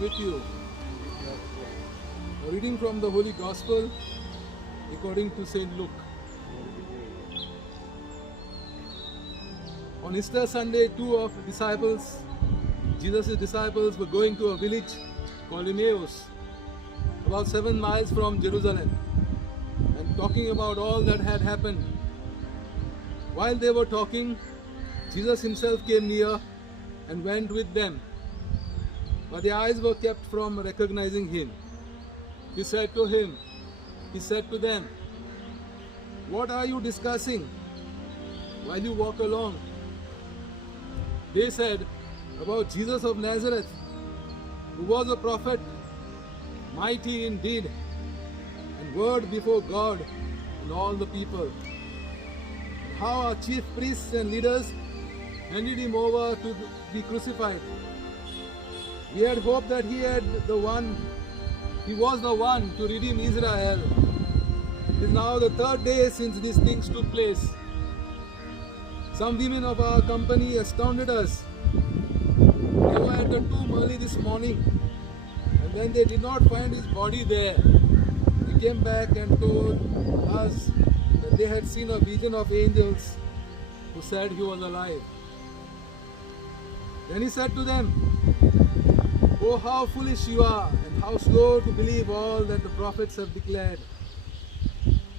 with you. A reading from the Holy Gospel according to St. Luke. On Easter Sunday, two of Jesus' disciples, were going to a village called Emmaus, about 7 miles from Jerusalem, and talking about all that had happened. While they were talking, Jesus himself came near and went with them, but their eyes were kept from recognizing him. He said to them, "What are you discussing while you walk along?" They said, "About Jesus of Nazareth, who was a prophet, mighty in deed and word before God and all the people. And how our chief priests and leaders handed him over to be crucified. We had hoped that he was the one to redeem Israel. It is now the 3rd day since these things took place. Some women of our company astounded us. They were at the tomb early this morning, and when they did not find his body there, they came back and told us that they had seen a vision of angels who said he was alive." Then he said to them, "Oh, how foolish you are, and how slow to believe all that the prophets have declared.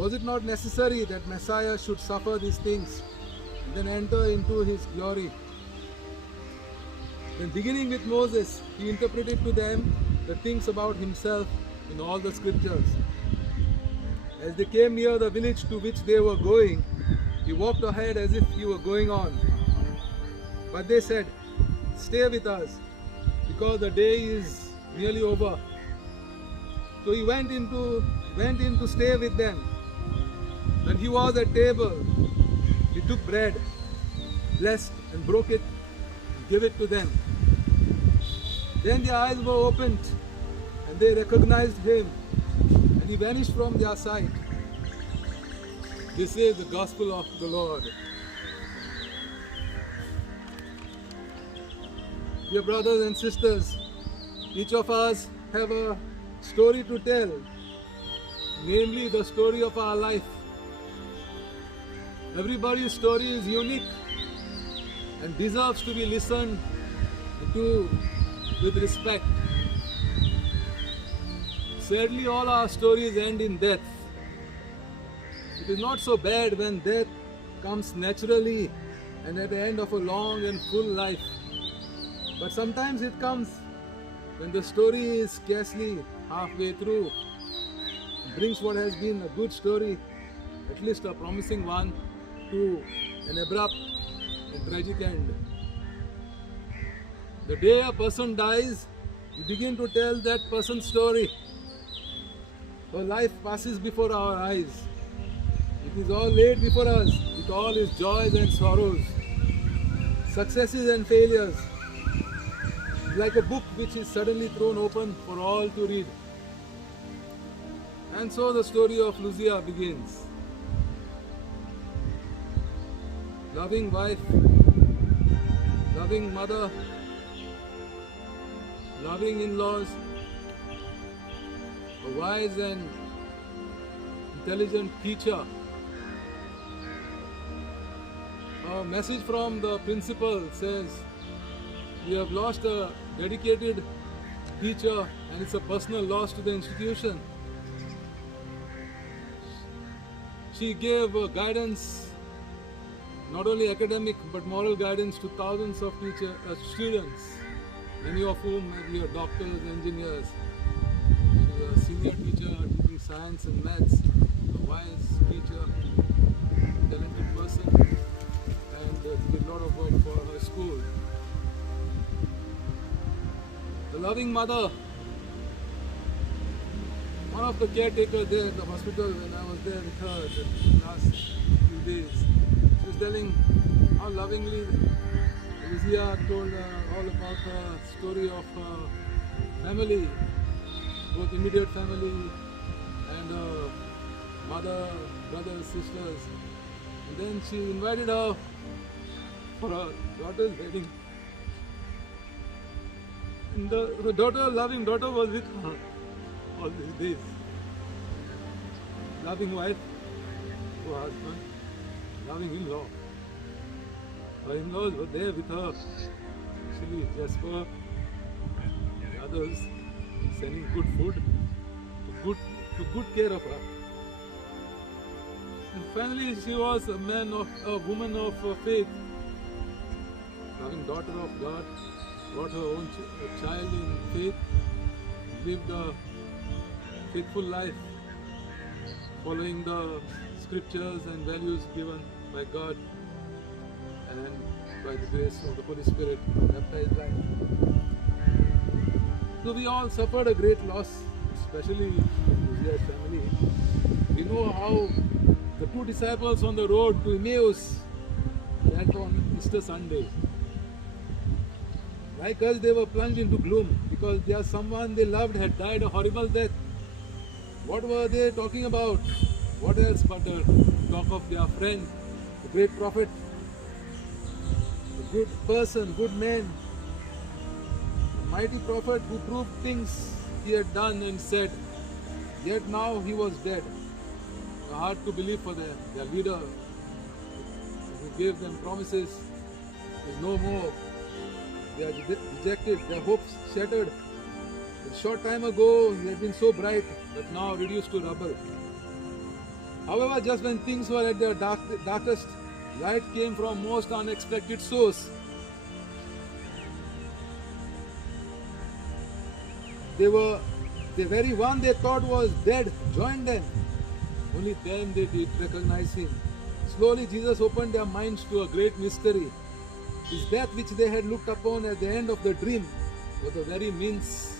Was it not necessary that Messiah should suffer these things and then enter into his glory?" Then, beginning with Moses, he interpreted to them the things about himself in all the scriptures. As they came near the village to which they were going, he walked ahead as if he were going on. But they said, "Stay with us, because the day is nearly over." So he went in to stay with them. When he was at table, he took bread, blessed and broke it, and gave it to them. Then their eyes were opened, and they recognized him, and he vanished from their sight. This is the gospel of the Lord. Dear brothers and sisters, each of us have a story to tell, namely the story of our life. Everybody's story is unique and deserves to be listened to with respect. Sadly, all our stories end in death. It is not so bad when death comes naturally and at the end of a long and full life. But sometimes it comes when the story is scarcely halfway through. It brings what has been a good story, at least a promising one, to an abrupt and tragic end. The day a person dies, we begin to tell that person's story. Her life passes before our eyes. It is all laid before us with all its joys and sorrows, successes and failures, like a book which is suddenly thrown open for all to read. And so the story of Lucia begins. Loving wife, loving mother, loving in-laws, a wise and intelligent teacher. A message from the principal says, "We have lost a dedicated teacher, and it's a personal loss to the institution." She gave guidance, not only academic but moral guidance, to thousands of students, many of whom are doctors, engineers. She was a senior teacher teaching science and maths, a wise teacher, talented person, and did a lot of work for her school. The loving mother, one of the caretakers there at the hospital when I was there with her the last few days, she was telling how lovingly Lucia told all about her story of her family, both immediate family and mother, brothers, sisters. And then she invited her for her daughter's wedding. the daughter, loving daughter, was with her all these days. Loving wife to her husband, loving in-law. Her in-laws were there with her. Actually, Jasper, others, sending good food, to good care of her. And finally, she was a woman of faith, loving daughter of God, brought her own child in faith, lived a faithful life, following the scriptures and values given by God and by the grace of the Holy Spirit, baptized life. So we all suffered a great loss, especially Lucia's family. We know how the two disciples on the road to Emmaus felt on Easter Sunday. Like us, they were plunged into gloom because someone they loved had died a horrible death. What were they talking about? What else but talk of their friend, the great prophet, a good person, good man, a mighty prophet who proved things he had done and said, yet now he was dead. Hard to believe for them. Their leader, who gave them promises, is no more. They are rejected, their hopes shattered. A short time ago, they had been so bright, but now reduced to rubble. However, just when things were at their darkest, light came from most unexpected source. The very one they thought was dead joined them. Only then they did recognize him. Slowly Jesus opened their minds to a great mystery. His death which they had looked upon at the end of the dream was the very means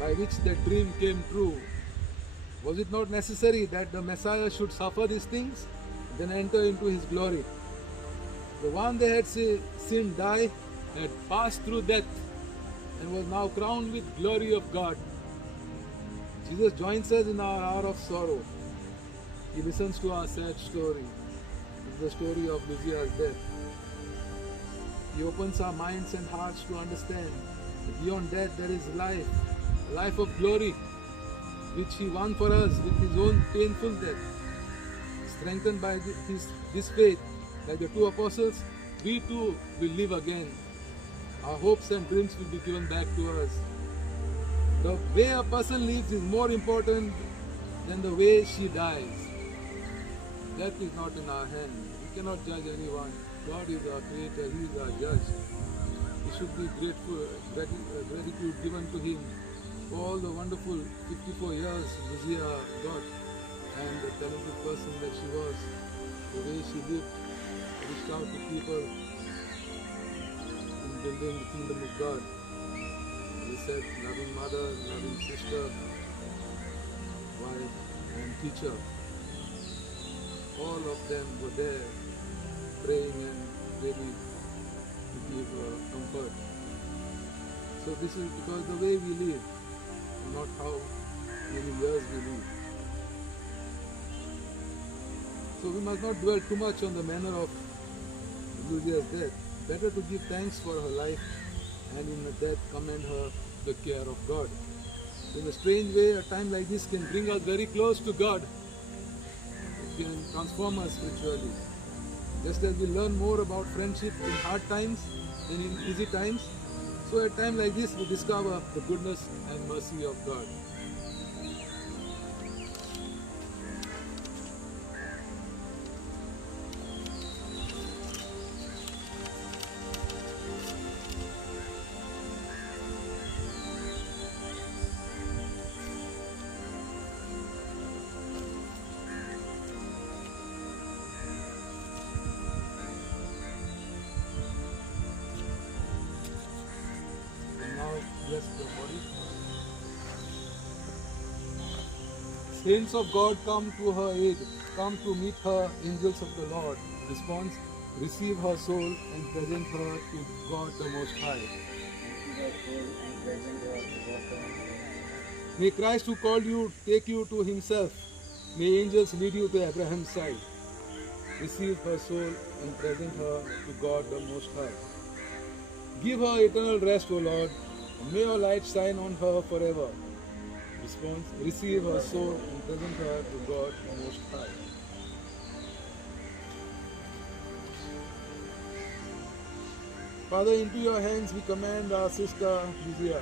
by which that dream came true. Was it not necessary that the Messiah should suffer these things, then enter into his glory? The one they had seen die had passed through death and was now crowned with glory of God. Jesus joins us in our hour of sorrow. He listens to our sad story. It's the story of Lucia's death. He opens our minds and hearts to understand that beyond death there is life, a life of glory, which he won for us with his own painful death. Strengthened by this faith, like the two apostles, we too will live again. Our hopes and dreams will be given back to us. The way a person lives is more important than the way she dies. Death is not in our hand. We cannot judge anyone. God is our creator. He is our judge. We should be grateful, gratitude given to him for all the wonderful 54 years Lucia got and the talented person that she was, the way she lived, reached out to people in building the kingdom of God. He said, loving mother, loving sister, wife and teacher. All of them were there praying and ready to give comfort. So this is because the way we live, not how many years we live. So we must not dwell too much on the manner of Lucia's death. Better to give thanks for her life and in her death commend her to the care of God. In a strange way, a time like this can bring us very close to God. Can transform us spiritually. Just as we learn more about friendship in hard times than in easy times, so at a time like this we discover the goodness and mercy of God. Bless the body. Saints of God, come to her aid. Come to meet her, angels of the Lord. Response: receive her soul and present her to God the Most High. May Christ who called you take you to himself. May angels lead you to Abraham's side. Receive her soul and present her to God the Most High. Give her eternal rest, O Lord, And may your light shine on her forever. Response, receive her soul and present her to God Most High. Father, into your hands we commend our sister Lucia.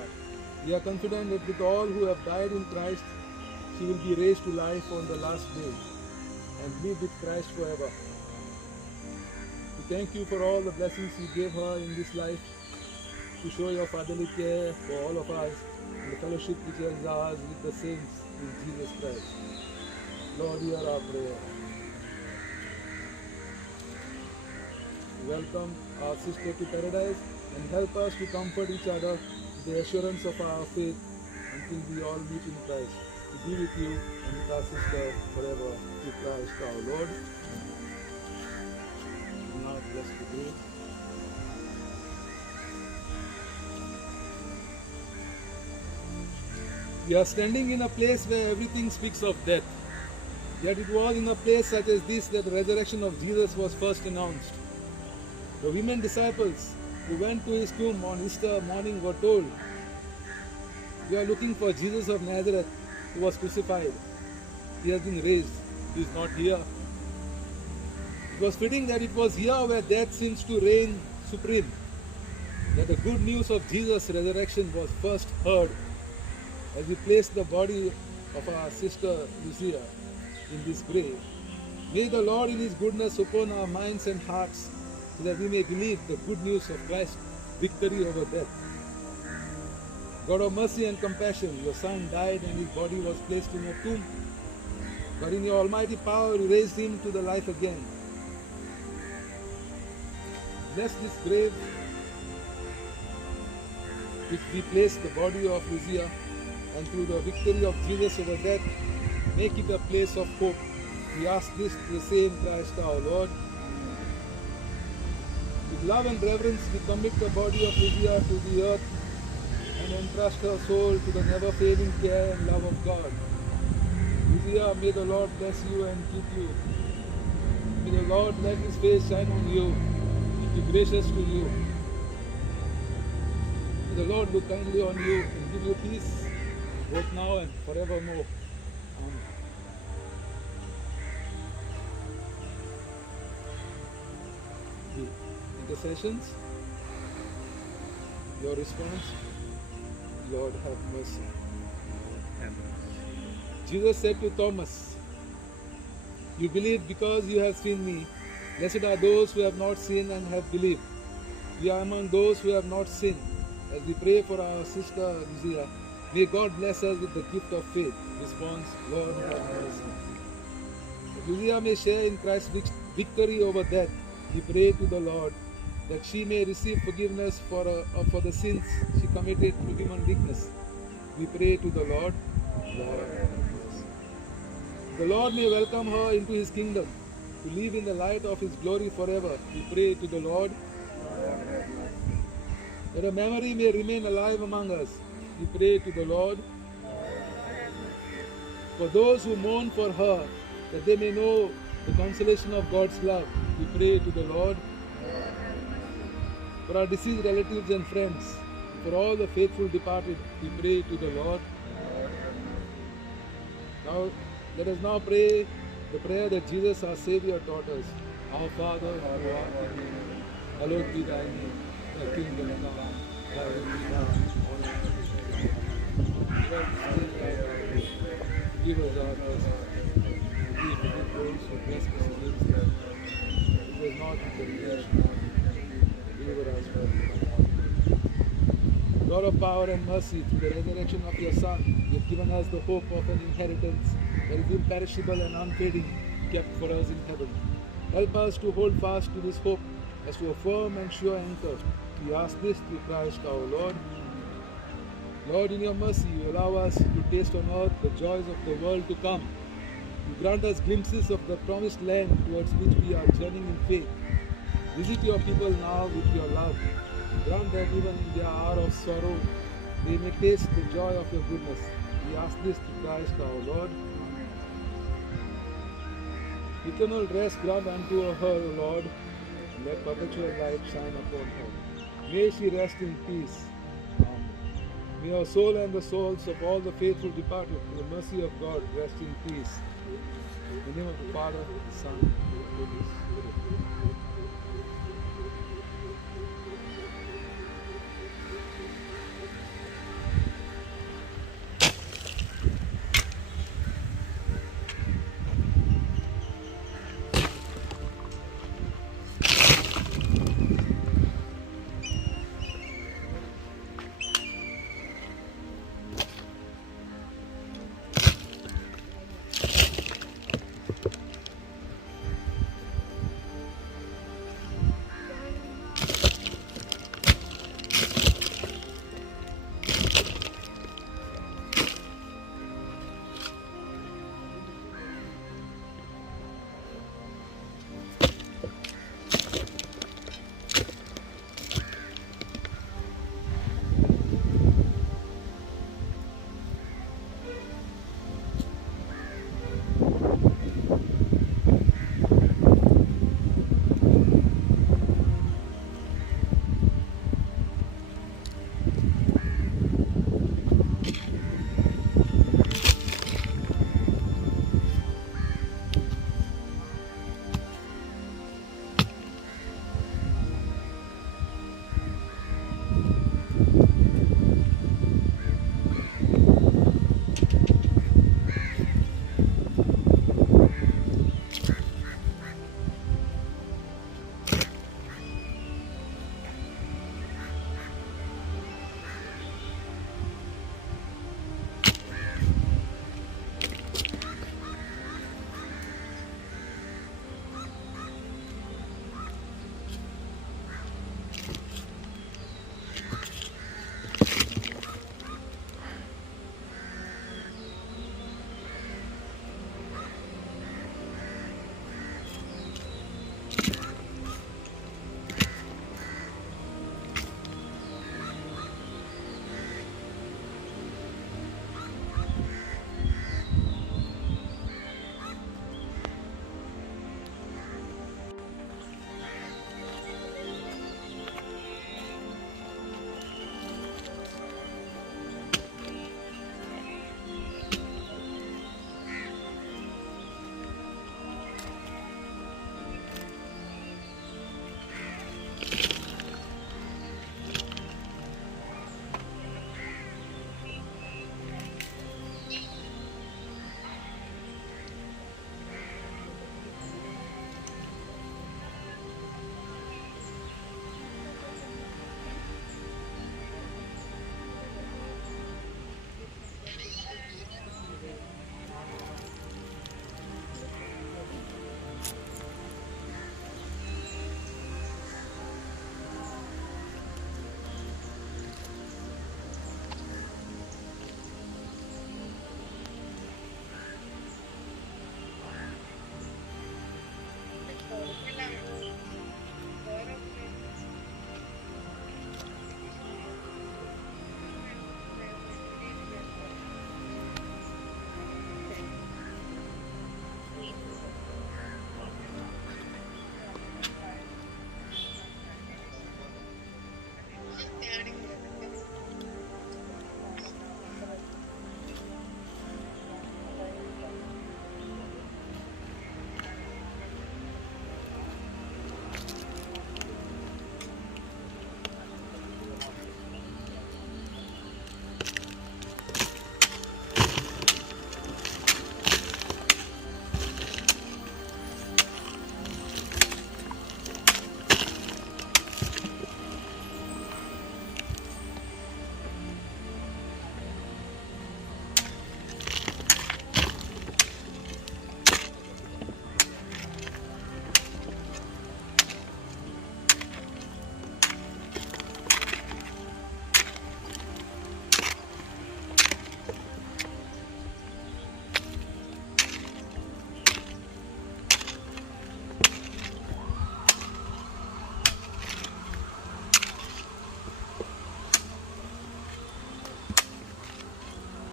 We are confident that with all who have died in Christ, she will be raised to life on the last day and live with Christ forever. We thank you for all the blessings you gave her in this life, to show your fatherly care for all of us and the fellowship which is ours with the saints in Jesus Christ. Lord, hear our prayer. Welcome our sister to paradise and help us to comfort each other with the assurance of our faith until we all meet in Christ. To be with you and with our sister forever, through Christ our Lord. And now bless the day. We are standing in a place where everything speaks of death. Yet it was in a place such as this that the resurrection of Jesus was first announced. The women disciples who went to his tomb on Easter morning were told, "We are looking for Jesus of Nazareth who was crucified. He has been raised. He is not here." It was fitting that it was here where death seems to reign supreme, that the good news of Jesus' resurrection was first heard as we place the body of our sister Lucia in this grave. May the Lord in His goodness open our minds and hearts so that we may believe the good news of Christ's victory over death. God of mercy and compassion, your Son died and His body was placed in a tomb, but in your almighty power you raised Him to the life again. Bless this grave which we place the body of Lucia, and through the victory of Jesus over death, make it a place of hope. We ask this through the same Christ our Lord. With love and reverence, we commit the body of Lucia to the earth and entrust her soul to the never-failing care and love of God. Lucia, may the Lord bless you and keep you. May the Lord let His face shine on you and be gracious to you. May the Lord look kindly on you and give you peace, both now and forevermore. Amen. The intercessions, your response, Lord have mercy. Jesus said to Thomas, "You believe because you have seen me. Blessed are those who have not seen and have believed." We are among those who have not sinned. As we pray for our sister Lucia, may God bless us with the gift of faith. Response, Lord have mercy. That Lucia may share in Christ's victory over death, we pray to the Lord that she may receive forgiveness for the sins she committed through human weakness. We pray to the Lord, Lord have mercy. The Lord may welcome her into His kingdom to live in the light of His glory forever. We pray to the Lord, that her memory may remain alive among us. We pray to the Lord. For those who mourn for her, that they may know the consolation of God's love, we pray to the Lord. For our deceased relatives and friends, for all the faithful departed, we pray to the Lord. Now, let us now pray the prayer that Jesus our Savior taught us. Our Father, who art in heaven, hallowed be thy name. Thy kingdom come, thy will be done on earth as it is in heaven. Give us our trespasses, and we forgive those who trespass against us. Lead us not into temptation, deliver us from evil. God of power and mercy, through the resurrection of your Son, you have given us the hope of an inheritance that is imperishable and unfading, kept for us in heaven. Help us to hold fast to this hope as to a firm and sure anchor. We ask this through Christ our Lord. Lord, in your mercy, you allow us to taste on earth the joys of the world to come. You grant us glimpses of the promised land towards which we are journeying in faith. Visit your people now with your love. Grant that even in their hour of sorrow, they may taste the joy of your goodness. We ask this through Christ our Lord. Eternal rest grant unto her, O Lord, and let perpetual light shine upon her. May she rest in peace. Amen. May our soul and the souls of all the faithful departed, in the mercy of God, rest in peace. In the name of the Father, the Son, and the Holy Spirit.